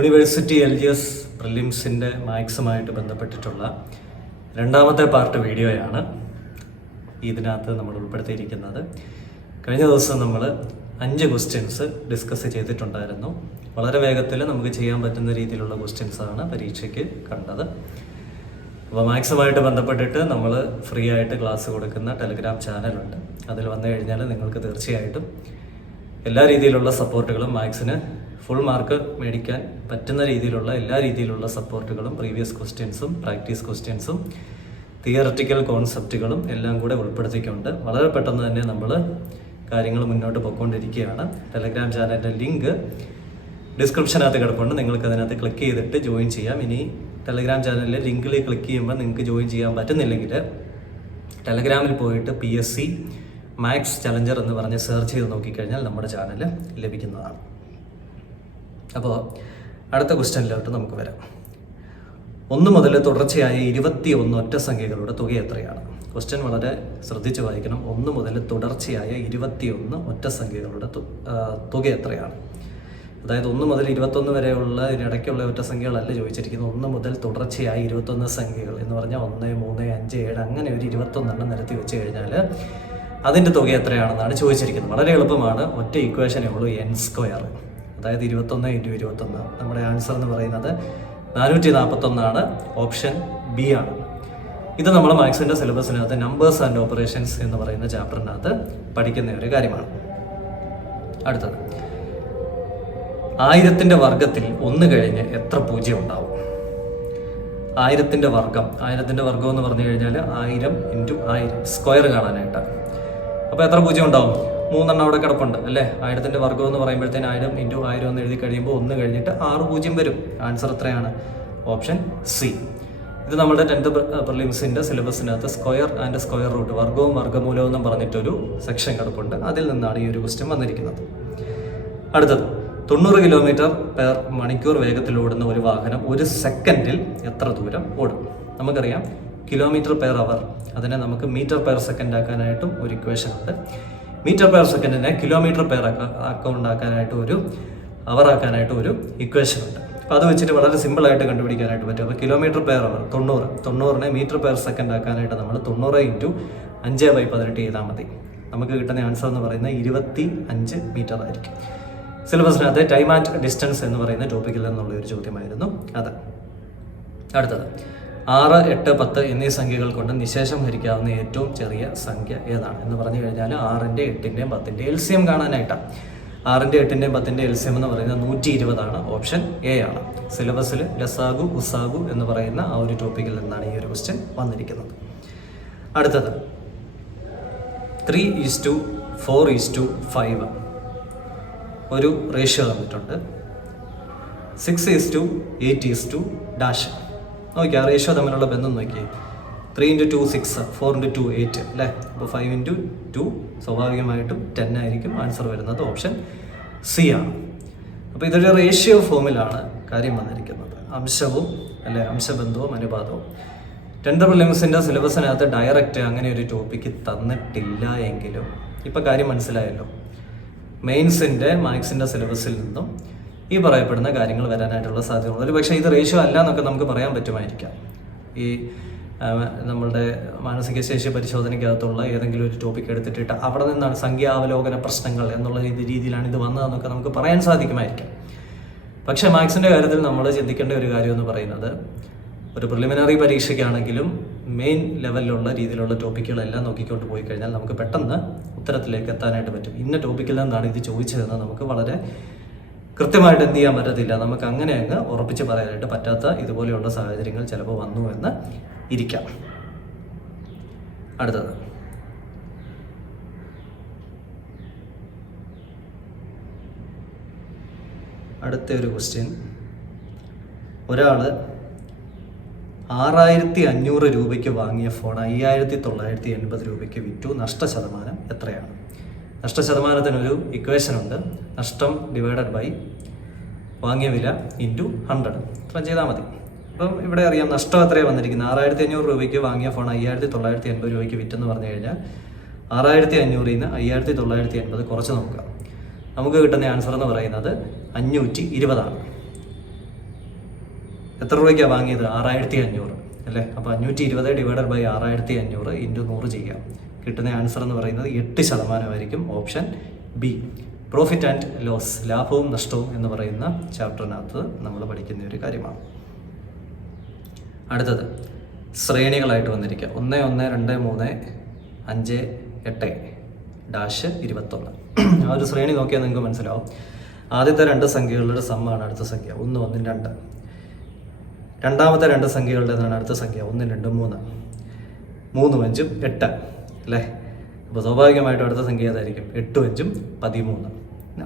University LGS പ്രിലിംസിൻ്റെ മാത്സുമായിട്ട് ബന്ധപ്പെട്ടിട്ടുള്ള രണ്ടാമത്തെ part വീഡിയോയാണ് ഇതിനകത്ത് നമ്മൾ ഉൾപ്പെടുത്തിയിരിക്കുന്നത്. കഴിഞ്ഞ ദിവസം നമ്മൾ 5 ക്വസ്റ്റ്യൻസ് ഡിസ്കസ് ചെയ്തിട്ടുണ്ടായിരുന്നു. വളരെ വേഗത്തിൽ നമുക്ക് ചെയ്യാൻ പറ്റുന്ന രീതിയിലുള്ള ക്വസ്റ്റ്യൻസാണ് പരീക്ഷയ്ക്ക് കണ്ടത്. അപ്പോൾ മാത്സുമായിട്ട് ബന്ധപ്പെട്ടിട്ട് നമ്മൾ ഫ്രീ ആയിട്ട് ക്ലാസ് കൊടുക്കുന്ന ടെലിഗ്രാം ചാനലുണ്ട്. അതിൽ വന്നു കഴിഞ്ഞാൽ നിങ്ങൾക്ക് തീർച്ചയായിട്ടും എല്ലാ രീതിയിലുള്ള സപ്പോർട്ടുകളും മാത്സിന് ഫുൾ മാർക്ക് മേടിക്കാൻ പറ്റുന്ന രീതിയിലുള്ള എല്ലാ രീതിയിലുള്ള സപ്പോർട്ടുകളും പ്രീവിയസ് ക്വസ്റ്റ്യൻസും പ്രാക്ടീസ് ക്വസ്റ്റ്യൻസും തിയററ്റിക്കൽ കോൺസെപ്റ്റുകളും എല്ലാം കൂടെ ഉൾപ്പെടുത്തിക്കൊണ്ട് വളരെ പെട്ടെന്ന് തന്നെ നമ്മൾ കാര്യങ്ങൾ മുന്നോട്ട് പോയിക്കൊണ്ടിരിക്കുകയാണ്. ടെലിഗ്രാം ചാനലിൻ്റെ ലിങ്ക് ഡിസ്ക്രിപ്ഷനകത്ത് കിടപ്പുണ്ട്. നിങ്ങൾക്ക് അതിനകത്ത് ക്ലിക്ക് ചെയ്തിട്ട് ജോയിൻ ചെയ്യാം. ഇനി ടെലിഗ്രാം ചാനലിലെ ലിങ്കിൽ ക്ലിക്ക് ചെയ്യുമ്പോൾ നിങ്ങൾക്ക് ജോയിൻ ചെയ്യാൻ പറ്റുന്നില്ലെങ്കിൽ ടെലിഗ്രാമിൽ പോയിട്ട് PSC മാത്സ് ചലഞ്ചർ എന്ന് പറഞ്ഞ് സെർച്ച് ചെയ്ത് നോക്കിക്കഴിഞ്ഞാൽ നമ്മുടെ ചാനൽ ലഭിക്കുന്നതാണ്. അപ്പോൾ അടുത്ത ക്വസ്റ്റ്യനിലോട്ട് നമുക്ക് വരാം. 1 മുതൽ തുടർച്ചയായ 21 ഒറ്റ സംഖ്യകളുടെ തുക എത്രയാണ്? ക്വസ്റ്റ്യൻ വളരെ ശ്രദ്ധിച്ച് വായിക്കണം. 1 മുതൽ തുടർച്ചയായ 21 ഒറ്റ സംഖ്യകളുടെ തുക എത്രയാണ്? അതായത് 1 മുതൽ 21 വരെയുള്ള ഇതിനിടയ്ക്കുള്ള ഒറ്റ സംഖ്യകളല്ല ചോദിച്ചിരിക്കുന്നത്. 1 മുതൽ തുടർച്ചയായ 21 സംഖ്യകൾ എന്ന് പറഞ്ഞാൽ 1, 3, 5, 7 അങ്ങനെ ഒരു 21 നിരത്തി വെച്ച് കഴിഞ്ഞാൽ അതിൻ്റെ തുക എത്രയാണെന്നാണ് ചോദിച്ചിരിക്കുന്നത്. വളരെ എളുപ്പമാണ്. ഒറ്റ ഇക്വേഷനേ ഉള്ളൂ, n². അതായത് 21 × 21. നമ്മുടെ ആൻസർ എന്ന് പറയുന്നത് 441 ഓപ്ഷൻ B ആണ്. ഇത് നമ്മൾ മാത്സിൻ്റെ സിലബസിനകത്ത് നമ്പേഴ്സ് ആൻഡ് ഓപ്പറേഷൻസ് എന്ന് പറയുന്ന ചാപ്റ്ററിനകത്ത് പഠിക്കുന്ന ഒരു കാര്യമാണ്. അടുത്തത് 1000ന്റെ വർഗത്തിൽ 1 കഴിഞ്ഞ് എത്ര 0 ഉണ്ടാവും? 1000ന്റെ വർഗം എന്ന് പറഞ്ഞു കഴിഞ്ഞാൽ 1000 × 1000 സ്ക്വയർ കാണാനായിട്ട്. അപ്പോൾ എത്ര 0 ഉണ്ടാവും? 3 അവിടെ കിടപ്പുണ്ട് അല്ലേ? 1000ന്റെ വർഗം എന്ന് പറയുമ്പോഴത്തേന് 1000 × 1000 എന്ന് എഴുതി കഴിയുമ്പോൾ 1 കഴിഞ്ഞിട്ട് 6 0 വരും. ആൻസർ എത്രയാണ്? Option C. ഇത് നമ്മുടെ 10th പ്രിലിംസിൻ്റെ സിലബസിനകത്ത് സ്ക്വയർ ആൻഡ് സ്ക്വയർ റൂട്ട്, വർഗവും വർഗ്ഗമൂലവും എന്നും പറഞ്ഞിട്ടൊരു സെക്ഷൻ കിടപ്പുണ്ട്. അതിൽ നിന്നാണ് ഈ ഒരു ക്വസ്റ്റ്യൻ വന്നിരിക്കുന്നത്. അടുത്തത് 90 km/മണിക്കൂർ വേഗത്തിലോടുന്ന ഒരു വാഹനം 1 സെക്കൻഡിൽ എത്ര ദൂരം ഓടും? നമുക്കറിയാം km/h. അതിനെ നമുക്ക് m/s ആക്കാനായിട്ടും ഒരു ഇക്വേഷൻ ഉണ്ട്. m/s km/h ഉണ്ടാക്കാനായിട്ട് ഒരു അവർ ആക്കാനായിട്ട് ഒരു ഇക്വേഷൻ ഉണ്ട്. അപ്പോൾ അത് വെച്ചിട്ട് വളരെ സിമ്പിളായിട്ട് കണ്ടുപിടിക്കാനായിട്ട് പറ്റും. അപ്പോൾ km/h 90നെ m/s ആക്കാനായിട്ട് നമ്മൾ 90 × 5/18 ചെയ്താൽ മതി. നമുക്ക് കിട്ടുന്ന ആൻസർ എന്ന് പറയുന്നത് 25 മീറ്റർ ആയിരിക്കും. സിലബസിനകത്ത് ടൈം ആൻഡ് ഡിസ്റ്റൻസ് എന്ന് പറയുന്ന ടോപ്പിക്കിൽ നിന്നുള്ള ഒരു ചോദ്യമായിരുന്നു അത്. അടുത്തത് 6, 8, 10 എന്നീ സംഖ്യകൾ കൊണ്ട് നിശേഷം ഹരിക്കാവുന്ന ഏറ്റവും ചെറിയ സംഖ്യ ഏതാണ് എന്ന് പറഞ്ഞു കഴിഞ്ഞാൽ 6ന്റെ 8ന്റെയും 10ന്റെയും LCM കാണാനായിട്ടാണ്. 6ന്റെ 8ന്റെയും 10ന്റെയും LCM എന്ന് പറയുന്നത് 120 ആണ്. ഓപ്ഷൻ A ആണ്. സിലബസിൽ ലസാഗു ഉസാഗു എന്ന് പറയുന്ന ആ ഒരു ടോപ്പിക്കിൽ നിന്നാണ് ഈ ഒരു ക്വസ്റ്റ്യൻ വന്നിരിക്കുന്നത്. അടുത്തത് 3:4:5 ഒരു റേഷ്യോ തന്നിട്ടുണ്ട്. 6:8:-- നോക്കി ആ റേഷ്യോ തമ്മിലുള്ള ബന്ധം നോക്കി. 3 × 2 6, 4 × 2 8 അല്ലേ? അപ്പോൾ 5 × 2 സ്വാഭാവികമായിട്ടും 10 ആയിരിക്കും. ആൻസർ വരുന്നത് ഓപ്ഷൻ C ആണ്. അപ്പോൾ ഇതൊരു റേഷ്യോ ഫോമിലാണ് കാര്യം വന്നിരിക്കുന്നത്. അംശവും അല്ലെ അംശബന്ധവും അനുപാതവും. 10th പ്രിലിംസിൻ്റെ സിലബസിനകത്ത് ഡയറക്റ്റ് അങ്ങനെ ഒരു ടോപ്പിക്ക് തന്നിട്ടില്ല എങ്കിലും ഇപ്പം കാര്യം മനസ്സിലായല്ലോ. മെയിൻസിൻ്റെ മാത്സിൻ്റെ സിലബസിൽ നിന്നും ഈ പറയപ്പെടുന്ന കാര്യങ്ങൾ വരാനായിട്ടുള്ള സാധ്യതയുണ്ട്. ഒരു പക്ഷേ ഇത് റേഷ്യോ അല്ല എന്നൊക്കെ നമുക്ക് പറയാൻ പറ്റുമായിരിക്കാം. ഈ നമ്മളുടെ മാനസിക ശേഷി പരിശോധനയ്ക്കകത്തുള്ള ഏതെങ്കിലും ഒരു ടോപ്പിക് എടുത്തിട്ട് അവിടെ നിന്നാണ് സംഖ്യാവലോകന പ്രശ്നങ്ങൾ എന്നുള്ള രീതിയിലാണ് ഇത് വന്നതെന്നൊക്കെ നമുക്ക് പറയാൻ സാധിക്കുമായിരിക്കാം. പക്ഷേ മാത്സിൻ്റെ കാര്യത്തിൽ നമ്മൾ ചിന്തിക്കേണ്ട ഒരു കാര്യം എന്ന് പറയുന്നത് ഒരു പ്രിലിമിനറി പരീക്ഷയ്ക്കാണെങ്കിലും മെയിൻ ലെവലിലുള്ള രീതിയിലുള്ള ടോപ്പിക്കുകളെല്ലാം നോക്കിക്കൊണ്ട് പോയി കഴിഞ്ഞാൽ നമുക്ക് പെട്ടെന്ന് ഉത്തരത്തിലേക്ക് എത്താനായിട്ട് പറ്റും. ഇന്ന ടോപ്പിക്കിൽ നിന്നാണ് ഇത് ചോദിച്ചതെന്ന് നമുക്ക് വളരെ കൃത്യമായിട്ട് എന്ത് ചെയ്യാൻ പറ്റത്തില്ല. നമുക്ക് അങ്ങനെ അങ്ങ് ഉറപ്പിച്ച് പറയാനായിട്ട് പറ്റാത്ത ഇതുപോലെയുള്ള സാഹചര്യങ്ങൾ ചിലപ്പോൾ വന്നു എന്ന് ഇരിക്കാം. അടുത്തത് അടുത്തൊരു ക്വസ്റ്റ്യൻ. ഒരാൾ 6500 രൂപയ്ക്ക് വാങ്ങിയ ഫോൺ 5980 രൂപയ്ക്ക് വിറ്റു. നഷ്ടശതമാനം എത്രയാണ്? നഷ്ടശതമാനത്തിനൊരു ഇക്വേഷൻ ഉണ്ട്. നഷ്ടം ഡിവൈഡഡ് ബൈ വാങ്ങിയ വില × 100. ഇത്ര ചെയ്താൽ മതി. അപ്പം ഇവിടെ അറിയാം നഷ്ടം എത്രയാണ് വന്നിരിക്കുന്നത്. 6500 രൂപയ്ക്ക് വാങ്ങിയ ഫോൺ 5980 രൂപയ്ക്ക് വിറ്റെന്ന് പറഞ്ഞു കഴിഞ്ഞാൽ 6500 നിന്ന് 5980 കുറച്ച് നോക്കുക. നമുക്ക് കിട്ടുന്ന ആൻസർ എന്ന് പറയുന്നത് 520 ആണ്. എത്ര രൂപയ്ക്കാണ് വാങ്ങിയത്? 6500 അല്ലേ? അപ്പോൾ 520 ഡിവൈഡഡ് ബൈ 6500 ഇൻറ്റു 100 ചെയ്യാം. കിട്ടുന്ന ആൻസർ എന്ന് പറയുന്നത് 8% option B. Profit and loss, ലാഭവും നഷ്ടവും എന്ന് പറയുന്ന ചാപ്റ്ററിനകത്ത് നമ്മൾ പഠിക്കുന്ന ഒരു കാര്യമാണ്. അടുത്തത് ശ്രേണികളായിട്ട് വന്നിരിക്കുക. 1, 1, 2, 3, 5, 8 ഡാഷ് 21. ആ ഒരു ശ്രേണി നോക്കിയാൽ നിങ്ങൾക്ക് മനസ്സിലാവും. ആദ്യത്തെ 2 സംഖ്യകളുടെ സമ്മാണ് അടുത്ത സംഖ്യ 1, 1, 2. രണ്ടാമത്തെ 2 സംഖ്യകളുടേതാണ് അടുത്ത സംഖ്യ 1, 2, 3. 3, 5, 8 അല്ലേ? അപ്പോൾ സ്വാഭാവികമായിട്ടും അടുത്ത സംഖ്യ ഏതായിരിക്കും? 8, 5, 13.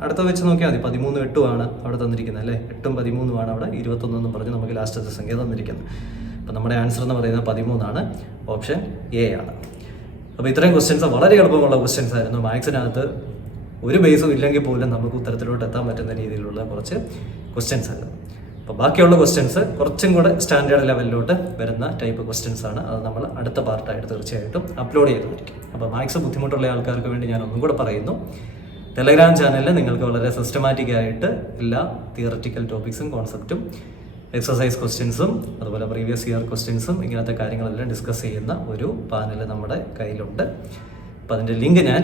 അടുത്ത വെച്ച് നോക്കിയാൽ മതി. 13, 8 അവിടെ തന്നിരിക്കുന്നത് അല്ലേ? 8, 13 അവിടെ 21 എന്ന് പറഞ്ഞ് നമുക്ക് ലാസ്റ്റത്തെ സംഖ്യ തന്നിരിക്കുന്നത്. അപ്പോൾ നമ്മുടെ ആൻസർ എന്ന് പറയുന്നത് 13 ഓപ്ഷൻ എ ആണ്. അപ്പോൾ ഇത്രയും ക്വസ്റ്റ്യൻസ് വളരെ എളുപ്പമുള്ള ക്വസ്റ്റ്യൻസ് ആയിരുന്നു. മാത്സിനകത്ത് ഒരു ബേസും ഇല്ലെങ്കിൽ പോലും നമുക്ക് ഉത്തരത്തിലോട്ട് എത്താൻ പറ്റുന്ന രീതിയിലുള്ള കുറച്ച് ക്വസ്റ്റ്യൻസ് ആയിരുന്നു. അപ്പോൾ ബാക്കിയുള്ള ക്വസ്റ്റ്യൻസ് കുറച്ചും കൂടെ സ്റ്റാൻഡേർഡ് ലെവലിലോട്ട് വരുന്ന ടൈപ്പ് ക്വസ്റ്റ്യൻസ് ആണ്. അത് നമ്മൾ അടുത്ത പാർട്ടായിട്ട് തീർച്ചയായിട്ടും അപ്ലോഡ് ചെയ്തിരിക്കും. അപ്പോൾ മാത്സ് ബുദ്ധിമുട്ടുള്ള ആൾക്കാർക്ക് വേണ്ടി ഞാൻ ഒന്നും കൂടെ പറയുന്നു, ടെലഗ്രാം ചാനലിൽ നിങ്ങൾക്ക് വളരെ സിസ്റ്റമാറ്റിക് ആയിട്ട് എല്ലാ തിയററ്റിക്കൽ ടോപ്പിക്സും കോൺസെപ്റ്റും എക്സസൈസ് ക്വസ്റ്റ്യൻസും അതുപോലെ പ്രീവിയസ് ഇയർ ക്വസ്റ്റ്യൻസും ഇങ്ങനത്തെ കാര്യങ്ങളെല്ലാം ഡിസ്കസ് ചെയ്യുന്ന ഒരു പാനൽ നമ്മുടെ കയ്യിലുണ്ട്. അപ്പോൾ അതിൻ്റെ ലിങ്ക് ഞാൻ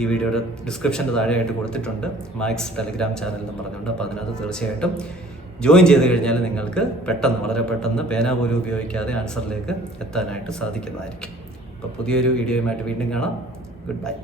ഈ വീഡിയോയുടെ ഡിസ്ക്രിപ്ഷൻ്റെ താഴെയായിട്ട് കൊടുത്തിട്ടുണ്ട്, മാത്സ് ടെലഗ്രാം ചാനൽ എന്ന് പറഞ്ഞുകൊണ്ട്. അപ്പോൾ അതിനകത്ത് തീർച്ചയായിട്ടും ജോയിൻ ചെയ്ത് കഴിഞ്ഞാൽ നിങ്ങൾക്ക് വളരെ പെട്ടെന്ന് പേന പോലും ഉപയോഗിക്കാതെ ആൻസറിലേക്ക് എത്താനായിട്ട് സാധിക്കുന്നതായിരിക്കും. അപ്പോൾ പുതിയൊരു വീഡിയോയുമായിട്ട് വീണ്ടും കാണാം. Good bye.